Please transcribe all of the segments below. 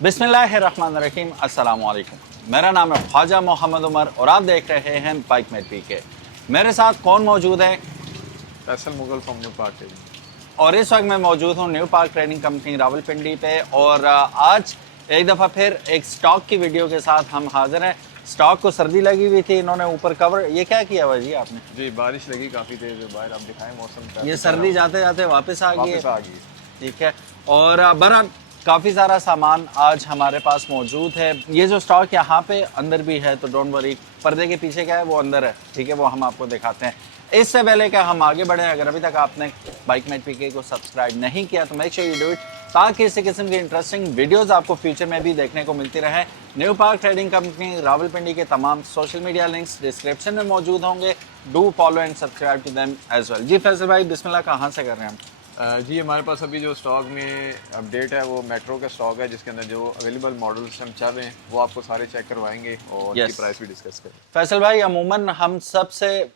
बिस्मिल्लाहिर्रहमानिर्रहीम, अस्सलाम वालेकुम। मेरा नाम है ख्वाजा मोहम्मद उमर और आप देख रहे हैं बाइक मेट पीके। मेरे साथ कौन मौजूद है? Faisal Mughal from new park trading. और इस वक्त मैं मौजूद हूँ new park trading company Rawalpindi पे। और आज एक दफ़ा फिर एक स्टॉक की वीडियो के साथ हम हाजिर हैं। स्टॉक को सर्दी लगी हुई थी, इन्होंने ऊपर कवर ये क्या किया हुआ जी आपने? जी बारिश लगी काफ़ी तेज़ बाहर, आप दिखाएं मौसम का। ये सर्दी जाते जाते वापस आ गई है। वापस आ गई। ठीक है। और बहरहाल काफ़ी सारा सामान आज हमारे पास मौजूद है। ये जो स्टॉक यहाँ पे अंदर भी है, तो डोंट वरी, पर्दे के पीछे क्या है वो अंदर है, ठीक है, वो हम आपको दिखाते हैं। इससे पहले क्या हम आगे बढ़े, अगर अभी तक आपने बाइक मेट पीके को सब्सक्राइब नहीं किया तो make sure you do it, ताकि इसी किस्म की इंटरेस्टिंग वीडियोस आपको फ्यूचर में भी देखने को मिलती रहे। New park trading company Rawalpindi के तमाम सोशल मीडिया लिंक्स डिस्क्रिप्शन में मौजूद होंगे। Do follow and subscribe to them as well. जी फैसल भाई, बिस्मिल्लाह, कहाँ से कर रहे हैं हम? जी हमारे पास अभी जो स्टॉक में अपडेट है वो मेट्रो का स्टॉक है, जिसके अंदर जो अवेलेबल मॉडल्स हम चल रहे हैं वो आपको सारे चेक करवाएंगे और Yes. उनकी प्राइस भी डिस्कस करेंगे। फैसल भाई, अमूमन हम सबसे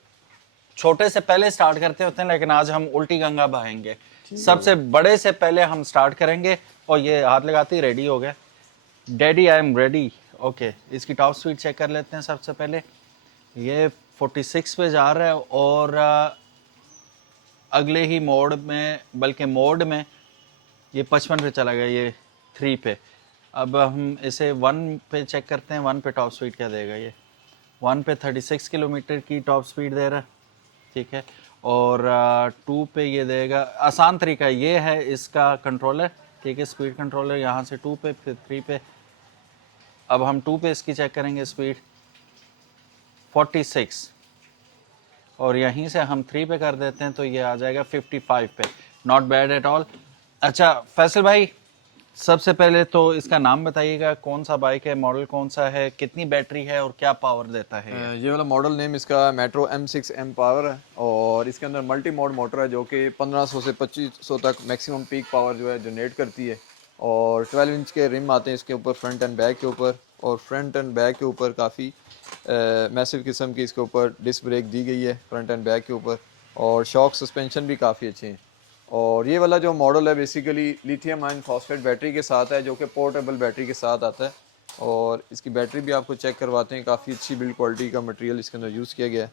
छोटे से पहले स्टार्ट करते होते हैं, लेकिन आज हम उल्टी गंगा बहाएंगे। सबसे बड़े से पहले हम स्टार्ट करेंगे। और ये हाथ लगाते ही रेडी हो गया। Daddy I am ready. Okay, इसकी टॉप स्पीड चेक कर लेते हैं सबसे पहले। ये 46 पे जा रहा है और अगले ही मोड में, बल्कि मोड में ये 55 पे चला गया, ये 3 पे। अब हम इसे 1 पे चेक करते हैं। 1 पे टॉप स्पीड क्या देगा ये? 1 पे 36 किलोमीटर की टॉप स्पीड दे रहा है, ठीक है। और 2 पे ये देगा, आसान तरीका ये है इसका कंट्रोलर, ठीक है, स्पीड कंट्रोलर, यहाँ से 2 पे फिर 3 पे। अब हम 2 पे इसकी चेक करेंगे स्पीड 46, और यहीं से हम 3 पे कर देते हैं तो ये आ जाएगा 55 पे। Not bad at all. अच्छा फैसल भाई, सबसे पहले तो इसका नाम बताइएगा, कौन सा बाइक है, मॉडल कौन सा है, कितनी बैटरी है और क्या पावर देता है ये? ये वाला मॉडल नेम इसका मेट्रो M6M पावर है और इसके अंदर मल्टी मोड मोटर है जो कि 1500 से 2500 तक मैक्सिमम पीक पावर जो है जनरेट करती है। और 12 इंच के रिम आते हैं इसके ऊपर, फ्रंट एंड बैक के ऊपर। और फ्रंट एंड बैक के ऊपर काफ़ी मैसिव किस्म की इसके ऊपर डिस्क ब्रेक दी गई है फ्रंट एंड बैक के ऊपर। और शॉक सस्पेंशन भी काफ़ी अच्छे हैं। और ये वाला जो मॉडल है basically lithium ion phosphate battery के साथ है, जो कि पोर्टेबल बैटरी के साथ आता है। और इसकी बैटरी भी आपको चेक करवाते हैं, काफ़ी अच्छी बिल्ड क्वालिटी का मटेरियल इसके अंदर यूज़ किया गया है।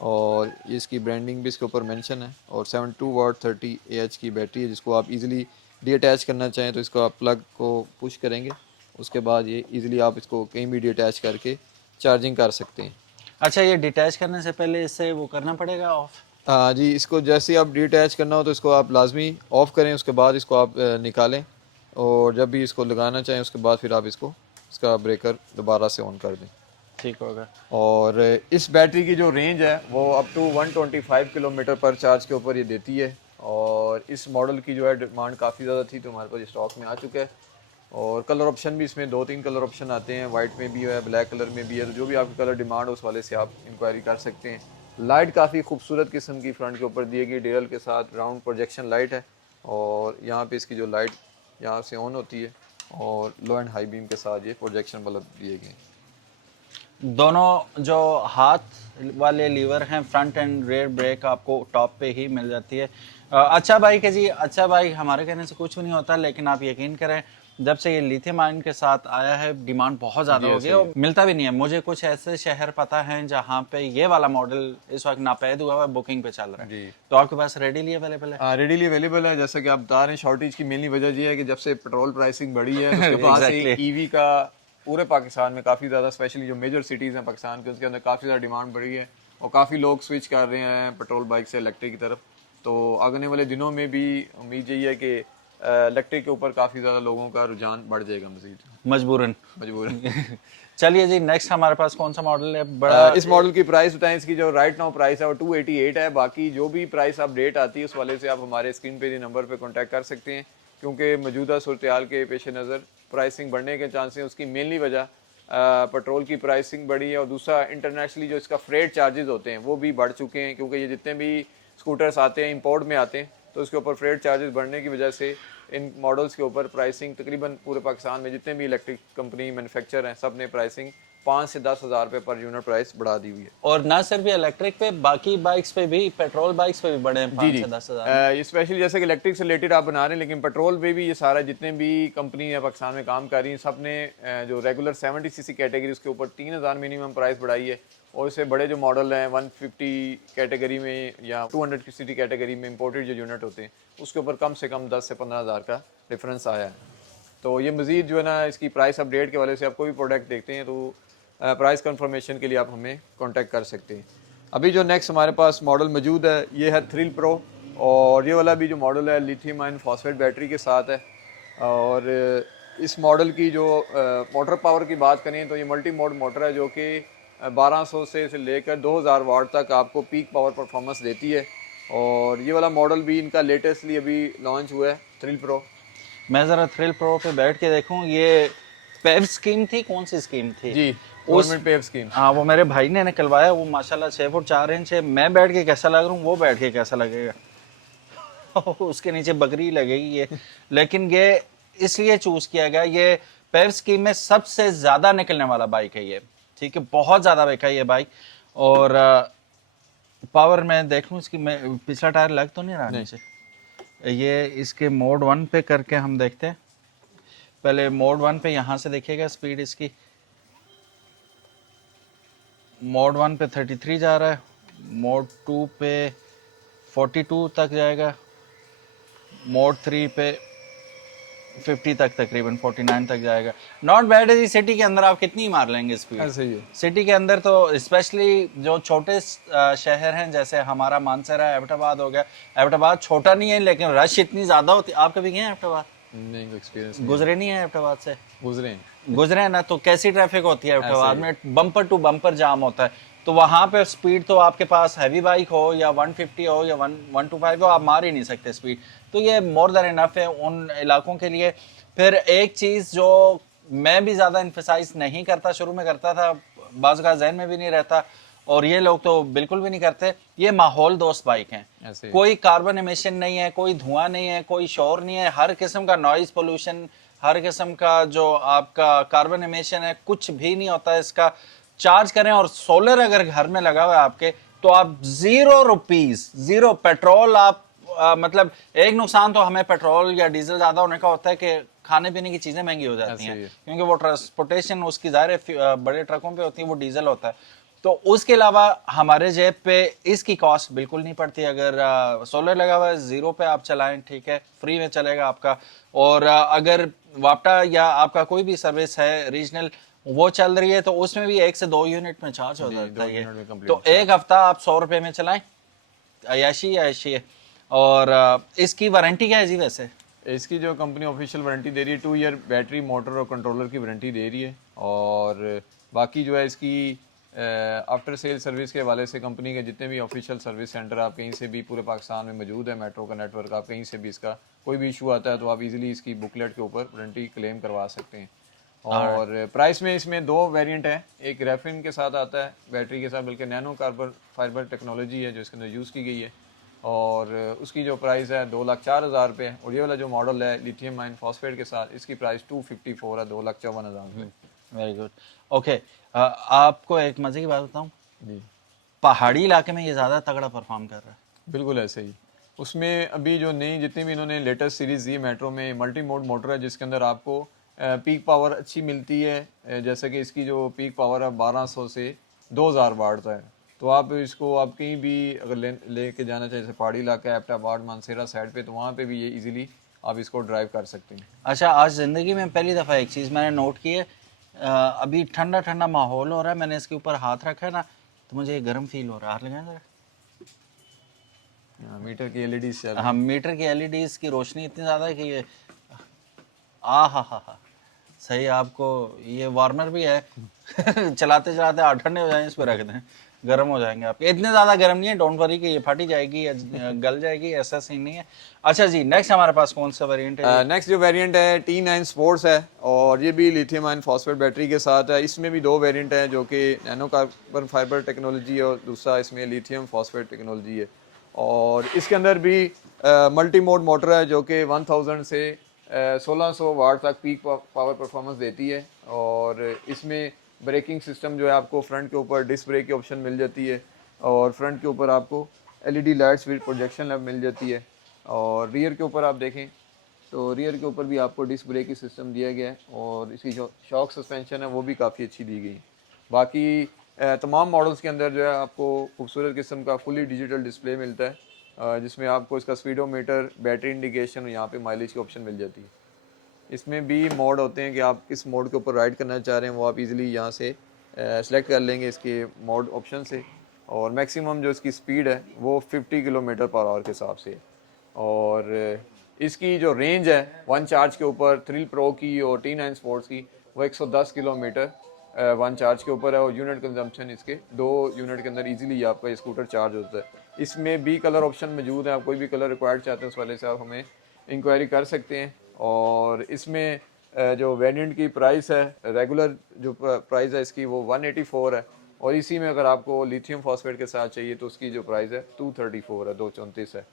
और इसकी ब्रांडिंग भी इसके ऊपर मेंशन है। और 72 वाट 30 AH की बैटरी है, जिसको आप इजीली डीअटैच करना चाहें तो इसको आप प्लग को पुश करेंगे, उसके बाद ये इजीली आप इसको कहीं भी डीअटैच करके चार्जिंग कर सकते हैं। अच्छा, ये डिटैच करने से पहले इससे वो करना पड़ेगा ऑफ? हाँ जी, इसको जैसे ही आप डीअटैच करना हो तो इसको आप लाजमी ऑफ़ करें, उसके बाद इसको आप निकालें। और जब भी इसको लगाना चाहें उसके बाद फिर आप इसका ब्रेकर दोबारा से ऑन कर दें। ठीक होगा। और इस बैटरी की जो रेंज है वो अप टू 125 किलोमीटर पर चार्ज के ऊपर ये देती है। और इस मॉडल की जो है डिमांड काफ़ी ज़्यादा थी, तो हमारे पास स्टॉक में आ चुका है। और कलर ऑप्शन भी इसमें 2-3 कलर ऑप्शन आते हैं, वाइट में भी है, ब्लैक कलर में भी है। तो जो भी आपकी कलर डिमांड हो उस वाले से आप इंक्वायरी कर सकते हैं। लाइट काफ़ी खूबसूरत किस्म की फ्रंट के ऊपर दी गई, डेरल के साथ राउंड प्रोजेक्शन लाइट है। और यहाँ पे इसकी जो लाइट यहाँ से ऑन होती है और लो एंड हाई बीम के साथ ये प्रोजेक्शन बल्ब दिए गए हैं। दोनों जो हाथ वाले लीवर हैं, फ्रंट एंड रेयर ब्रेक आपको टॉप पे ही मिल जाती है। अच्छा बाइक है जी, अच्छा बाइक, हमारे कहने से कुछ भी नहीं होता, लेकिन आप यकीन करें जब से ये लिथियम आयन के साथ आया है डिमांड बहुत ज़्यादा हो गई और मिलता भी नहीं है। मुझे कुछ ऐसे शहर पता है जहाँ पे ये वाला मॉडल इस वक्त नापैद हुआ है, बुकिंग पे चल रहा है जी। तो आपके पास रेडीली अवेलेबल है? रेडीली अवेलेबल है। जैसा कि आप बता रहे हैं, शॉर्टेज की मेनली वजह ये है कि जब से पेट्रोल प्राइसिंग बढ़ी है उसके बाद से Exactly. ईवी का पूरे पाकिस्तान में काफ़ी ज़्यादा, स्पेशली जो मेजर सिटीज़ हैं पाकिस्तान के, उसके अंदर काफ़ी ज़्यादा डिमांड बढ़ी है। और काफ़ी लोग स्विच कर रहे हैं पेट्रोल बाइक से इलेक्ट्रिक की तरफ। तो आने वाले दिनों में भी उम्मीद यही है कि इलेक्ट्रिक के ऊपर काफ़ी ज़्यादा लोगों का रुझान बढ़ जाएगा मज़ीद, मजबूरन। मजबूरन। चलिए जी, नेक्स्ट हमारे पास कौन सा मॉडल है? बड़ा इस मॉडल की प्राइस बताएं। इसकी जो राइट नाउ प्राइस है वो 288 है। बाकी जो भी प्राइस अपडेट आती है उस वाले से आप हमारे स्क्रीन पे नंबर पे कांटेक्ट कर सकते हैं, क्योंकि मौजूदा सूरत हाल के पेश नज़र प्राइसिंग बढ़ने के चांस हैं। उसकी मेनली वजह पेट्रोल की प्राइसिंग बढ़ी है और दूसरा इंटरनेशनली जो इसका फ्रेट चार्जेस होते हैं वो भी बढ़ चुके हैं, क्योंकि ये जितने भी स्कूटर्स आते हैं इंपोर्ट में आते हैं, तो उसके ऊपर फ्रेट चार्जेस बढ़ने की वजह से इन मॉडल्स के ऊपर प्राइसिंग तकरीबन पूरे पाकिस्तान में जितने भी इलेक्ट्रिक कंपनी मैन्युफैक्चर हैं सब ने प्राइसिंग 5 से 10 हज़ार रुपये पर यूनिट प्राइस बढ़ा दी हुई है। और ना सिर्फ इलेक्ट्रिक पे, बाकी बाइक्स पे भी, पेट्रोल बाइक्स पे भी बढ़े हैं 5 से 10 हज़ार। स्पेशली जैसे कि इलेक्ट्रिक से रिलेटेड आप बना रहे हैं, लेकिन पेट्रोल पे भी ये सारा जितने भी कंपनी है पाकिस्तान में काम कर रही हैं, सब ने जो रेगुलर 70 सीसी कैटेगरी उसके ऊपर 3,000 मिनिमम प्राइस बढ़ाई है। और इससे बड़े जो मॉडल हैं 150 कैटेगरी में या 200 सीसी कैटेगरी में इंपोर्टेड जो यूनिट होते हैं उसके ऊपर कम से कम 10 से 15 हज़ार का डिफरेंस आया है। तो ये मज़ीद जो है ना इसकी प्राइस अपडेट के वाले से आप कोई भी प्रोडक्ट देखते हैं तो प्राइस कंफर्मेशन के लिए आप हमें कांटेक्ट कर सकते हैं। अभी जो नेक्स्ट हमारे पास मॉडल मौजूद है ये है थ्रिल प्रो, और ये वाला भी जो मॉडल है लिथियम आयन फॉस्फेट बैटरी के साथ है। और इस मॉडल की जो मोटर पावर की बात करें तो ये मल्टी मोड मोटर है जो कि 1200 से लेकर 2000 वाट तक आपको पीक पावर परफॉर्मेंस देती है। और ये वाला मॉडल भी इनका लेटेस्टली अभी लॉन्च हुआ है थ्रिल प्रो। मैं ज़रा थ्रिल प्रो पे बैठ के देखूं, ये पेव स्कीम थी, कौन सी स्कीम थी? जी, गवर्नमेंट पेव स्कीम। हाँ, वो मेरे भाई ने निकलवाया, वो माशाल्लाह 6 फुट 4 इंच है। मैं बैठ के कैसा लग रहा हूँ, वो बैठ के कैसा लगेगा उसके नीचे बकरी लगेगी ये। लेकिन ये इसलिए चूज़ किया गया, ये पेव स्कीम में सबसे ज़्यादा निकलने वाला बाइक है ये, ठीक है, बहुत ज़्यादा बिका ये बाइक। और पावर मैं देख लूँ इसकी, मैं पिछला टायर लग तो नहीं रहा नीचे। ये इसके मोड 1 पे करके हम देखते हैं। पहले मोड 1 पे यहाँ से देखिएगा स्पीड इसकी। मोड 1 पे 33 जा रहा है, मोड 2 पे 42 तक जाएगा, मोड 3 पे 50 तक, तकरीबन 49 तक जाएगा। नॉट बैड है जी। सिटी के अंदर आप कितनी मार लेंगे स्पीड? ऐसे ही सिटी के अंदर तो स्पेशली जो छोटे शहर हैं, जैसे हमारा मानसरा है, एबटाबाद हो गया। एबटाबाद छोटा नहीं है लेकिन रश इतनी ज़्यादा होती है। आप कभी गए हैं एबटाबाद? नहीं, एक्सपीरियंस गुजरे नहीं है एबटाबाद से? गुजरे हैं ना, तो कैसी ट्रैफिक होती है एबटाबाद में, बम्पर टू बम्पर जाम होता है। तो वहाँ पे स्पीड तो आपके पास हैवी बाइक हो या 150 हो या 125 हो, आप मार ही नहीं सकते स्पीड। तो ये मोर देन इनफ है उन इलाकों के लिए। फिर एक चीज़ जो मैं भी ज़्यादा इन्फेसाइज नहीं करता, शुरू में करता था, बाज़ का जहन में भी नहीं रहता, और ये लोग तो बिल्कुल भी नहीं करते, ये माहौल दोस्त बाइक हैं। कोई कार्बन एमिशन नहीं है, कोई धुआं नहीं है, कोई शोर नहीं है, हर किस्म का नॉइज पोल्यूशन, हर किस्म का जो आपका कार्बन एमिशन है, कुछ भी नहीं होता है इसका। चार्ज करें, और सोलर अगर घर में लगा हुआ है आपके, तो आप 0 रुपीस, 0 पेट्रोल आप मतलब एक नुकसान तो हमें पेट्रोल या डीजल ज़्यादा होने का होता है कि खाने पीने की चीज़ें महंगी हो जाती हैं, क्योंकि वो ट्रांसपोर्टेशन उसकी ज़ाहिर बड़े ट्रकों पे होती है, वो डीजल होता है। तो उसके अलावा हमारे जेब पे इसकी कॉस्ट बिल्कुल नहीं पड़ती। अगर सोलर लगा हुआ है, 0 पे आप चलाएं, ठीक है, फ्री में चलेगा आपका। और अगर वापटा या आपका कोई भी सर्विस है रीजनल वो चल रही है, तो उसमें भी 1 से 2 यूनिट में चार्ज हो जाता है। तो एक हफ्ता आप 100 रुपये में चलाएं, अयाशी है। और इसकी वारंटी क्या है जी? वैसे इसकी जो कंपनी ऑफिशियल वारंटी दे रही है 2 ईयर बैटरी, मोटर और कंट्रोलर की वारंटी दे रही है। और बाकी जो है इसकी आफ्टर सेल सर्विस के हवाले से कंपनी के जितने भी ऑफिशियल सर्विस सेंटर आप कहीं से भी पूरे पाकिस्तान में मौजूद है, मेट्रो का नेटवर्क, आप कहीं से भी इसका कोई भी इशू आता है तो आप इजीली इसकी बुकलेट के ऊपर वारंटी क्लेम करवा सकते हैं। और प्राइस में इसमें 2 वेरिएंट है, एक ग्राफिन के साथ आता है बैटरी के साथ, बल्कि नैनो कार्बन फाइबर टेक्नोलॉजी है जो इसके अंदर यूज़ की गई है, और उसकी जो प्राइस है 2,04,000 रुपये। और ये वाला जो मॉडल है लिथियम आयन फॉस्फेट के साथ, इसकी प्राइस 254 है, 2,54,000 रुपये। Very good, okay. आपको एक मज़े की बात बताऊँ जी, पहाड़ी इलाके में ये ज़्यादा तगड़ा परफॉर्म कर रहा है। बिल्कुल ऐसे ही। उसमें अभी जो नई जितनी भी इन्होंने लेटेस्ट सीरीज़ दी मेट्रो में, मल्टी मोड मोटर है जिसके अंदर आपको पीक पावर अच्छी मिलती है। जैसे कि इसकी जो पीक पावर है 1200 से 2000 वाट है। तो आप इसको आप कहीं भी अगर लेके जाना चाहिए, जैसे पहाड़ी इलाका, एबटाबाद, मानसेरा साइड पे, तो वहाँ पे भी ये इजीली आप इसको ड्राइव कर सकते हैं। अच्छा, आज ज़िंदगी में पहली दफ़ा एक चीज़ मैंने नोट की है, अभी ठंडा ठंडा माहौल हो रहा है, मैंने इसके ऊपर हाथ रखा है ना, तो मुझे गर्म फील हो रहा है। हाथ लगाएं ज़रा। मीटर की एलईडीज, हाँ, मीटर की एलईडीज की रोशनी इतनी ज़्यादा है कि ये हा सही। आपको ये वार्मर भी है चलाते चलाते आप ठंडे हो जाएंगे, इस पर रख दें, गर्म हो जाएंगे आपके। इतने ज़्यादा गर्म नहीं है, डोंट वरी कि ये फटी जाएगी या गल जाएगी, ऐसा सीन नहीं है। अच्छा जी, नेक्स्ट हमारे पास कौन सा वेरिएंट है? नेक्स्ट जो वेरिएंट है T9 स्पोर्ट्स है, और ये भी लिथियम आयन फॉस्फेट बैटरी के साथ है। इसमें भी 2 वेरिएंट है, जो कि नैनो कार्बन फाइबर टेक्नोलॉजी है और दूसरा इसमें लिथियम फॉस्फेट टेक्नोलॉजी है। और इसके अंदर भी मल्टी मोड मोटर है जो कि 1000 से 1600 वाट तक पीक पावर परफॉर्मेंस देती है। और इसमें ब्रेकिंग सिस्टम जो है आपको फ्रंट के ऊपर डिस्क ब्रेक की ऑप्शन मिल जाती है, और फ्रंट के ऊपर आपको LED lights with projection lamp मिल जाती है। और रियर के ऊपर आप देखें तो रियर के ऊपर भी आपको डिस्क ब्रेक की सिस्टम दिया गया है, और इसकी जो शॉक सस्पेंशन है वो भी काफ़ी अच्छी दी गई है। बाकी तमाम मॉडल्स के अंदर जो है आपको खूबसूरत किस्म का फुली डिजिटल डिस्प्ले मिलता है, जिसमें आपको इसका स्पीडोमीटर, बैटरी इंडिकेशन और यहाँ पे माइलेज की ऑप्शन मिल जाती है। इसमें भी मोड होते हैं कि आप किस मोड के ऊपर राइड करना चाह रहे हैं, वो आप इजीली यहाँ से सेलेक्ट कर लेंगे इसके मोड ऑप्शन से। और मैक्सिमम जो इसकी स्पीड है वो 50 किलोमीटर पर आवर के हिसाब से है। और इसकी जो रेंज है वन चार्ज के ऊपर थ्रिल प्रो की और T9 स्पोर्ट्स की वो 110 किलोमीटर वन चार्ज के ऊपर है, और यूनिट कंजम्पशन इसके 2 यूनिट के अंदर इजीली आपका ये स्कूटर चार्ज होता है। इसमें भी कलर ऑप्शन मौजूद है, आप कोई भी कलर रिक्वायर्ड चाहते हैं उस वाले से आप हमें इंक्वायरी कर सकते हैं। और इसमें जो वेरिएंट की प्राइस है, रेगुलर जो प्राइस है इसकी वो 184 है, और इसी में अगर आपको लिथियम फॉस्फेट के साथ चाहिए तो उसकी जो प्राइस है 234 है, 234 है।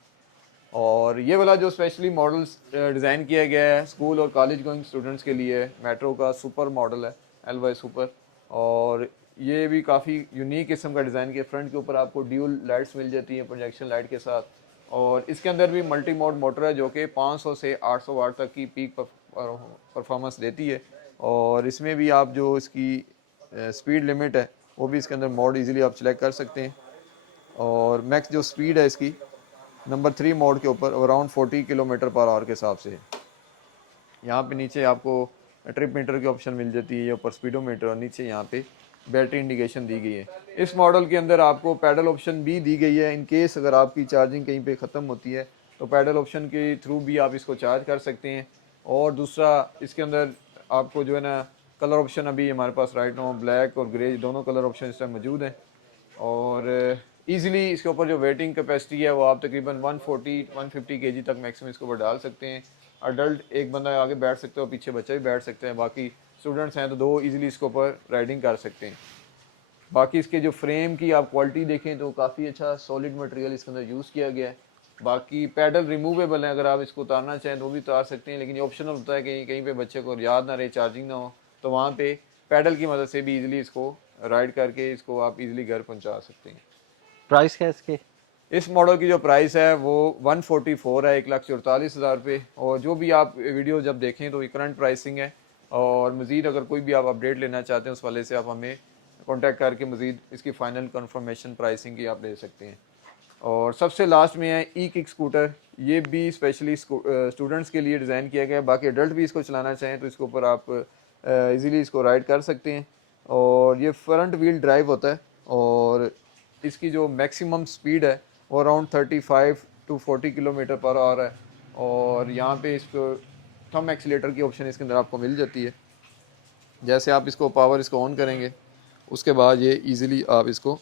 और ये वाला जो स्पेशली मॉडल्स डिज़ाइन किया गया है स्कूल और कॉलेज गोइंग स्टूडेंट्स के लिए, मेट्रो का सुपर मॉडल है LY सुपर। और ये भी काफ़ी यूनिक किस्म का डिज़ाइन किया। फ्रंट के ऊपर आपको ड्यूल लाइट्स मिल जाती हैं प्रोजेक्शन लाइट के साथ, और इसके अंदर भी मल्टी मोड मोटर है जो कि 500 से 800 वाट तक की पीक परफॉर्मेंस देती है। और इसमें भी आप जो इसकी स्पीड लिमिट है वो भी इसके अंदर मोड इजीली आप सेलेक्ट कर सकते हैं। और मैक्स जो स्पीड है इसकी नंबर 3 मोड के ऊपर अराउंड 40 किलोमीटर पर आवर के हिसाब से। यहाँ पे नीचे आपको ट्रिप मीटर की ऑप्शन मिल जाती है, ऊपर स्पीडोमीटर, और नीचे यहाँ पे बैटरी इंडिकेशन दी गई है। इस मॉडल के अंदर आपको पैडल ऑप्शन भी दी गई है, इन केस अगर आपकी चार्जिंग कहीं पे ख़त्म होती है तो पैडल ऑप्शन के थ्रू भी आप इसको चार्ज कर सकते हैं। और दूसरा इसके अंदर आपको जो है ना कलर ऑप्शन अभी हमारे पास राइट नाउ ब्लैक और ग्रे दोनों कलर ऑप्शन इस टाइम मौजूद हैं। और ईज़िली इसके ऊपर जो वेटिंग कैपेसिटी है वो आप तकरीबन 140-150 kg तक मैक्सिमम इसके ऊपर डाल सकते हैं। अडल्ट एक बंदा आगे बैठ सकते हो, पीछे बच्चा भी बैठ सकते हैं, बाकी स्टूडेंट्स हैं तो 2 ईज़िली इसके ऊपर राइडिंग कर सकते हैं। बाकी इसके जो फ्रेम की आप क्वालिटी देखें तो काफ़ी अच्छा सॉलिड मटेरियल इसके अंदर यूज़ किया गया है। बाकी पैडल रिमूवेबल है, अगर आप इसको उतारना चाहें तो भी उतार सकते हैं, लेकिन ये ऑप्शनल होता है कि कहीं पे बच्चे को याद ना रहे, चार्जिंग ना हो, तो वहाँ पे पैडल की मदद से भी इजीली इसको राइड करके इसको आप इजीली घर पहुँचा सकते हैं। प्राइस क्या है इसकी? इस मॉडल की जो प्राइस है वो 144 है, 1,44,000 रुपये। और जो भी आप वीडियो जब देखें तो ये करंट प्राइसिंग है, और मज़ीद अगर कोई भी आप अपडेट लेना चाहते हैं उस वाले से आप हमें कांटेक्ट करके मज़ीद इसकी फ़ाइनल कंफर्मेशन प्राइसिंग की आप ले सकते हैं। और सबसे लास्ट में है ई-किक स्कूटर, ये भी स्पेशली स्टूडेंट्स के लिए डिज़ाइन किया गया है। बाकी एडल्ट भी इसको चलाना चाहें तो इसके ऊपर आप इजीली इसको राइड कर सकते हैं। और ये फ्रंट व्हील ड्राइव होता है, और इसकी जो मैक्सिमम स्पीड है वो around 35 to 40 kilometre per hour है। और यहाँ पे इसको थंब एक्सीलेटर की ऑप्शन इसके अंदर आपको मिल जाती है। जैसे आप इसको पावर इसको ऑन करेंगे उसके बाद ये इजीली आप इसको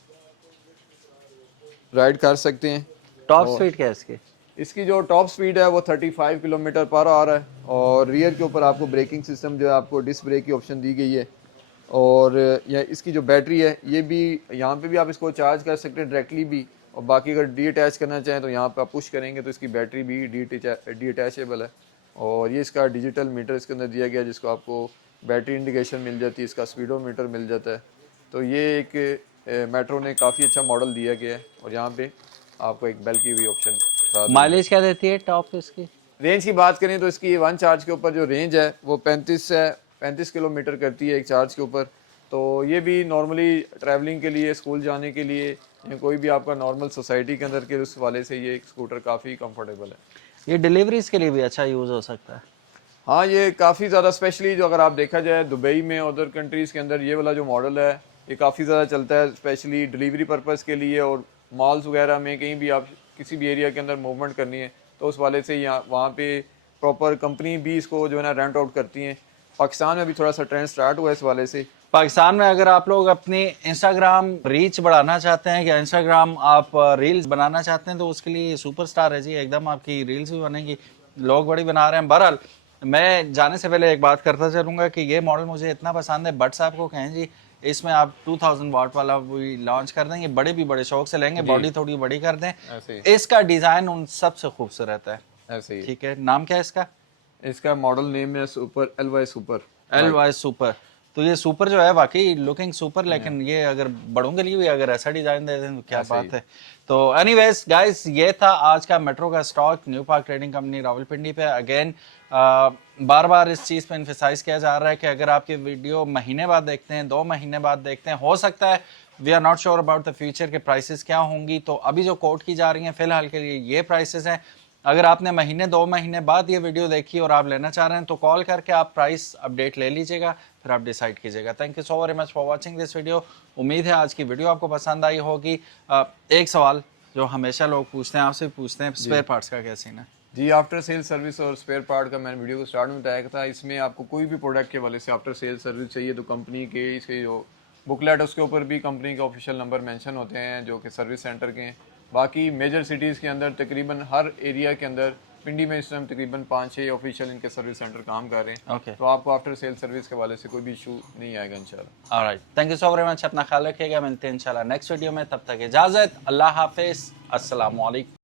राइड कर सकते हैं। टॉप स्पीड क्या है इसकी? इसकी जो टॉप स्पीड है वो 35 किलोमीटर पर आवर है। और रियर के ऊपर आपको ब्रेकिंग सिस्टम जो है आपको डिस्क ब्रेक की ऑप्शन दी गई है। और या इसकी जो बैटरी है ये भी यहाँ पे भी आप इसको चार्ज कर सकते हैं डायरेक्टली भी, और बाकी अगर डी अटैच करना चाहें तो यहाँ पे आप पुश करेंगे तो इसकी बैटरी भी डी अटैचेबल है। और ये इसका डिजिटल मीटर इसके अंदर दिया गया है, जिसको आपको बैटरी इंडिकेशन मिल जाती है, इसका स्पीडोमीटर मिल जाता है। तो ये एक मेट्रो ने काफ़ी अच्छा मॉडल दिया गया है। और यहाँ पे आपको एक बेल की हुई ऑप्शन। माइलेज क्या देती है टॉप इसकी? रेंज की बात करें तो इसकी वन चार्ज के ऊपर जो रेंज है वो 35 किलोमीटर करती है एक चार्ज के ऊपर। तो ये भी नॉर्मली ट्रैवलिंग के लिए, स्कूल जाने के लिए, या कोई भी आपका नॉर्मल सोसाइटी के अंदर के उस वाले से ये स्कूटर काफ़ी कंफर्टेबल है। ये डिलीवरीज के लिए भी अच्छा यूज़ हो सकता है। हाँ, ये काफ़ी ज़्यादा स्पेशली जो अगर आप देखा जाए दुबई में अदर कंट्रीज़ के अंदर ये वाला जो मॉडल है ये काफ़ी ज़्यादा चलता है, स्पेशली डिलीवरी पर्पज़ के लिए। और मॉल्स वगैरह में कहीं भी आप किसी भी एरिया के अंदर मूवमेंट करनी है तो उस वाले से यहाँ वहाँ पे प्रॉपर कंपनी भी इसको जो है ना रेंट आउट करती हैं। पाकिस्तान में भी थोड़ा सा ट्रेंड स्टार्ट हुआ है इस वाले से। पाकिस्तान में अगर आप लोग अपनी इंस्टाग्राम रीच बढ़ाना चाहते हैं या इंस्टाग्राम आप रील्स बनाना चाहते हैं तो उसके लिए सुपरस्टार है जी, एकदम आपकी रील्स भी बनेगी, लोग बड़ी बना रहे हैं। बहरहाल मैं जाने से पहले एक बात करता चलूँगा कि ये मॉडल मुझे इतना पसंद है, बट साहब को कहें जी इसमें आप 2000 वाट वाला भी लॉन्च कर देंगे, बड़े भी बड़े शौक से लेंगे, बॉडी थोड़ी बड़ी कर दें, इसका डिज़ाइन उन सबसे खूबसूरत है। ऐसे ही। ठीक है, नाम क्या है इसका? इसका मॉडल नेम है super LY super. LY super. तो ये सुपर जो है वाकई लुकिंग सुपर, लेकिन ये अगर बड़ों के लिए भी अगर ऐसा डिजाइन दे दें तो क्या बात है। तो एनीवेज गाइस, ये था आज का मेट्रो का stock new park trading company Rawalpindi पे। अगेन बार बार इस चीज़ पे इन्फेसाइज किया जा रहा है कि अगर आपके वीडियो महीने बाद देखते हैं, 2 महीने बाद देखते हैं, हो सकता है we are not sure about the future के प्राइसेस क्या होंगी। तो अभी जो कोट की जा रही हैं फिलहाल के लिए ये प्राइसेस हैं। अगर आपने महीने 2 महीने बाद ये वीडियो देखी और आप लेना चाह रहे हैं तो कॉल करके आप प्राइस अपडेट ले लीजिएगा, फिर आप डिसाइड कीजिएगा। Thank you so very much for watching this video. उम्मीद है आज की वीडियो आपको पसंद आई होगी। एक सवाल जो हमेशा लोग पूछते हैं, आपसे पूछते हैं, स्पेयर पार्ट्स का क्या सीन है? जी, आफ्टर सेल सर्विस और स्पेयर पार्ट का मैंने वीडियो को स्टार्ट में बताया था। इसमें आपको कोई भी प्रोडक्ट के हवाले से आफ्टर सेल सर्विस चाहिए तो कंपनी के इसके जो बुकलेट है उसके ऊपर भी कंपनी के ऑफिशियल नंबर मेंशन होते हैं जो कि सर्विस सेंटर के हैं। बाकी मेजर सिटीज़ के अंदर तकरीबन हर एरिया के अंदर, पिंडी में इस टाइम तकरीबन 5-6 ऑफिशियल इनके सर्विस सेंटर काम कर रहे हैं। ओके, तो आपको आफ्टर सेल सर्विस के हवाले से कोई भी इशू नहीं आएगा इंशाल्लाह। Alright, thank you so very much. अपना ख्याल रखिएगा, मिलते हैं इंशाल्लाह नेक्स्ट वीडियो में। तब तक इजाज़त, अल्लाह हाफिज़, अस्सलाम वालेकुम।